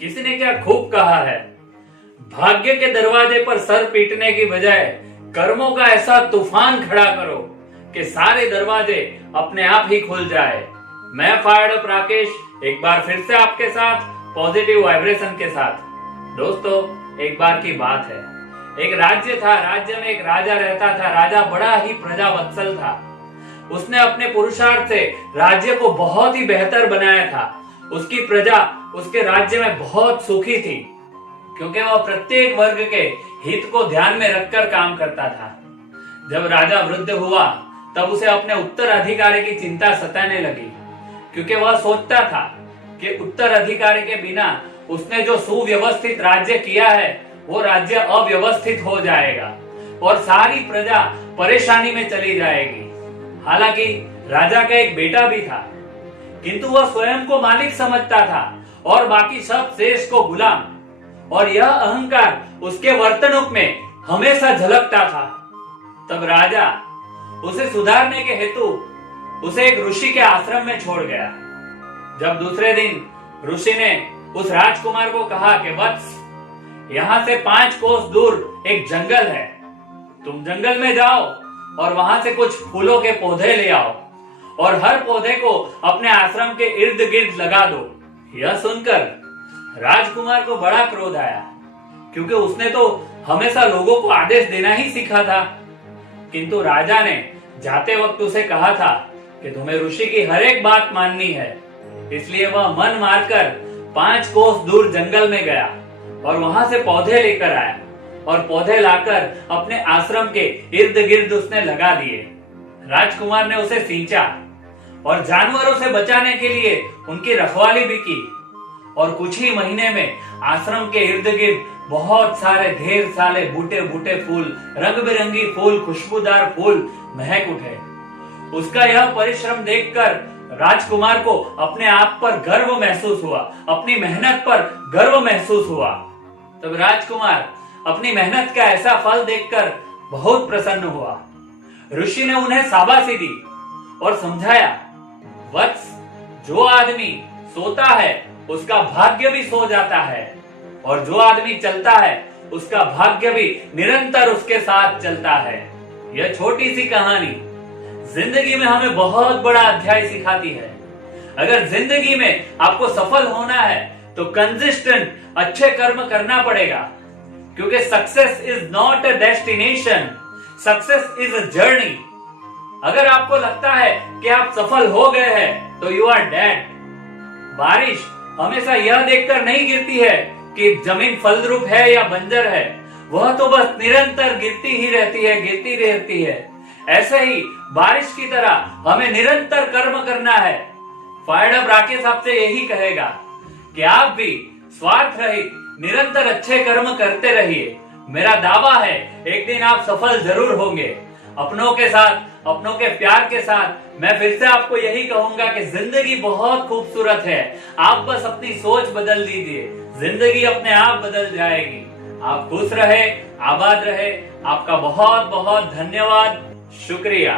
किसी ने क्या खूब कहा है, भाग्य के दरवाजे पर सर पीटने की बजाय कर्मों का ऐसा तूफान खड़ा करो कि सारे दरवाजे अपने आप ही खुल जाए। मैं फायर्ड अप राकेश एक बार फिर से आपके साथ पॉजिटिव वाइब्रेशन के साथ। दोस्तों, एक बार की बात है, एक राज्य था। राज्य में एक राजा रहता था। राजा बड़ा ही प्रजावत्सल था। उसने अपने पुरुषार्थ से राज्य को बहुत ही बेहतर बनाया था। उसकी प्रजा उसके राज्य में बहुत सुखी थी, क्योंकि वह प्रत्येक वर्ग के हित को ध्यान में रखकर काम करता था। जब राजा वृद्ध हुआ तब उसे अपने उत्तराधिकारी की चिंता सताने लगी, क्योंकि वह सोचता था कि उत्तराधिकारी के बिना उसने जो सुव्यवस्थित राज्य किया है वो राज्य अव्यवस्थित हो जाएगा और सारी प्रजा परेशानी में चली जाएगी। हालांकि राजा का एक बेटा भी था, किंतु वह स्वयं को मालिक समझता था और बाकी सब शेष को गुलाम, और यह अहंकार उसके वर्तणुक में हमेशा झलकता था। तब राजा उसे सुधारने के हेतु उसे एक ऋषि के आश्रम में छोड़ गया। जब दूसरे दिन ऋषि ने उस राजकुमार को कहा कि वत्स, यहाँ से 5 कोस दूर एक जंगल है, तुम जंगल में जाओ और वहां से कुछ फूलों के पौधे ले आओ और हर पौधे को अपने आश्रम के इर्द गिर्द लगा दो। यह सुनकर राजकुमार को बड़ा क्रोध आया, क्योंकि उसने तो हमेशा लोगों को आदेश देना ही सीखा था। किंतु राजा ने जाते वक्त उसे कहा था कि तुम्हें ऋषि की हर एक बात माननी है। इसलिए वह मन मारकर 5 कोस दूर जंगल में गया और वहां से पौधे लेकर आया और पौधे लाकर अपने आश्रम के इर्द गिर्द उसने लगा दिए। राजकुमार ने उसे सींचा और जानवरों से बचाने के लिए उनकी रखवाली भी की, और कुछ ही महीने में आश्रम के इर्द गिर्द बहुत सारे ढेर सारे बूटे बूटे फूल, रंग बिरंगी फूल, खुशबूदार फूल महक उठे। उसका यह परिश्रम देखकर राजकुमार को अपने आप पर गर्व महसूस हुआ, अपनी मेहनत पर गर्व महसूस हुआ। तब राजकुमार अपनी मेहनत का ऐसा फल देखकर बहुत प्रसन्न हुआ। ऋषि ने उन्हें शाबाशी दी और समझाया, वत्स, जो आदमी सोता है उसका भाग्य भी सो जाता है, और जो आदमी चलता है उसका भाग्य भी निरंतर उसके साथ चलता है। यह छोटी सी कहानी जिंदगी में हमें बहुत बड़ा अध्याय सिखाती है। अगर जिंदगी में आपको सफल होना है तो कंसिस्टेंट अच्छे कर्म करना पड़ेगा, क्योंकि success is not a destination, success is a journey. अगर आपको लगता है कि आप सफल हो गए हैं तो यू आर डेड। बारिश हमेशा यह देखकर नहीं गिरती है कि जमीन फलद्रुप है या बंजर है, वह तो बस निरंतर गिरती ही रहती है, गिरती रहती है। ऐसे ही बारिश की तरह हमें निरंतर कर्म करना है। फायर्ड अप राकेश आपसे यही कहेगा कि आप भी स्वार्थ रहित निरंतर अच्छे कर्म करते रहिए। मेरा दावा है एक दिन आप सफल जरूर होंगे। अपनों के साथ, अपनों के प्यार के साथ मैं फिर से आपको यही कहूंगा कि जिंदगी बहुत खूबसूरत है। आप बस अपनी सोच बदल दीजिए, जिंदगी अपने आप बदल जाएगी। आप खुश रहे, आबाद रहे। आपका बहुत बहुत धन्यवाद, शुक्रिया।